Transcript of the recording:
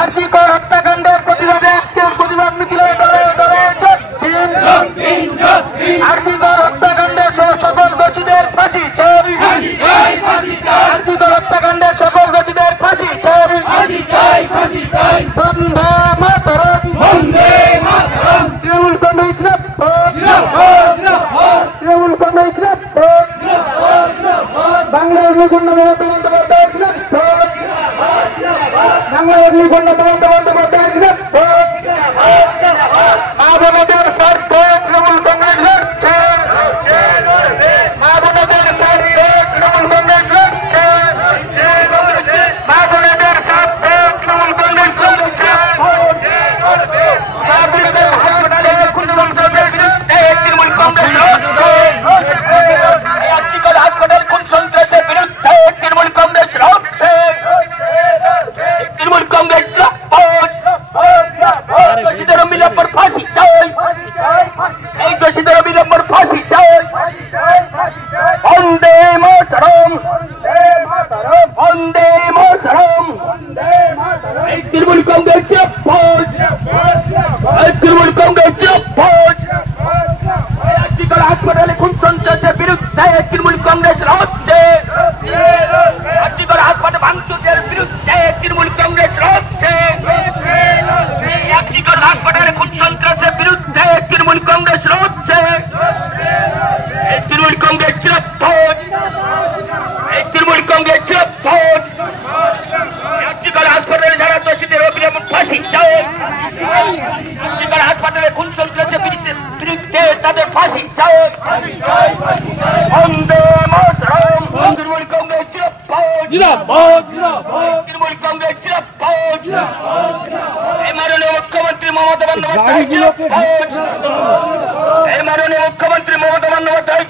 আরজিকর হত্যাকাণ্ডের প্রতিবাদে আজকের প্রতিবাদ মিছিলে দলে দলে আরজিকর হত্যাকাণ্ডের সকল দোষীদের ফাঁসি চাই। আরজিকর হত্যাকাণ্ডের সকল দোষীদের ফাঁসি চাই। বন্দে মাতরম, বন্দে মাতরম। তৃণমূল কংগ্রেস তৃণমূল কংগ্রেস বাংলার নিকুণ্ড মমতা বন্দ্যোপাধ্যায় বাংলার নিকুণ্ড মমতা বন্দ্যোপাধ্যায় মা বোনদের স্বার্থে তৃণমূল কংগ্রেস লড়ছে। মা বোনদের স্বার্থে তৃণমূল কংগ্রেস লড়ছে। মা বোনদের স্বার্থে তৃণমূল কংগ্রেস লড়ছে। মা বোনদের স্বার্থে তৃণমূল কংগ্রেস লড়ছে। তৃণমূল কংগ্রেস লড়ছে। হাসপাতাল খুন সন্ত্রাসের বিরুদ্ধে তৃণমূল কংগ্রেস লড়ছে। তৃণমূল কংগ্রেস দোষীদের অবিলম্বর ফাঁসি চাই। এই দোষীদের অবিলম্বর ফাঁসি চাই। বন্দে মাতরম, বন্দে মাতরম। এই তৃণমূল কংগ্রেস তৃণমূল কংগ্রেস হাসপাতালে খুন সন্ত্রাসের বিরুদ্ধে তৃণমূল কংগ্রেস লড়ছে। হাসপাতাল ভাঙচুরের বিরুদ্ধে তৃণমূল কংগ্রেস লড়ছে। হাসপাতালে খুন সন্ত্রাসের বিরুদ্ধে তৃণমূল কংগ্রেস লড়ছে। তৃণমূল কংগ্রেস তৃণমূল কংগ্রেস হাসপাতালে যারা দোষীদের অবিলম্বন ফাঁসি চাই। হাসপাতালে খুন সন্ত্রাসের বিরুদ্ধে তাদের ফাঁসি চাই। বন্দে মাতরম। তৃণমূল কংগ্রেস তৃণমূল কংগ্রেস মাননীয় মুখ্যমন্ত্রী মমতা বন্দ্যোপাধ্যায় মাননীয় মুখ্যমন্ত্রী মমতা বন্দ্যোপাধ্যায়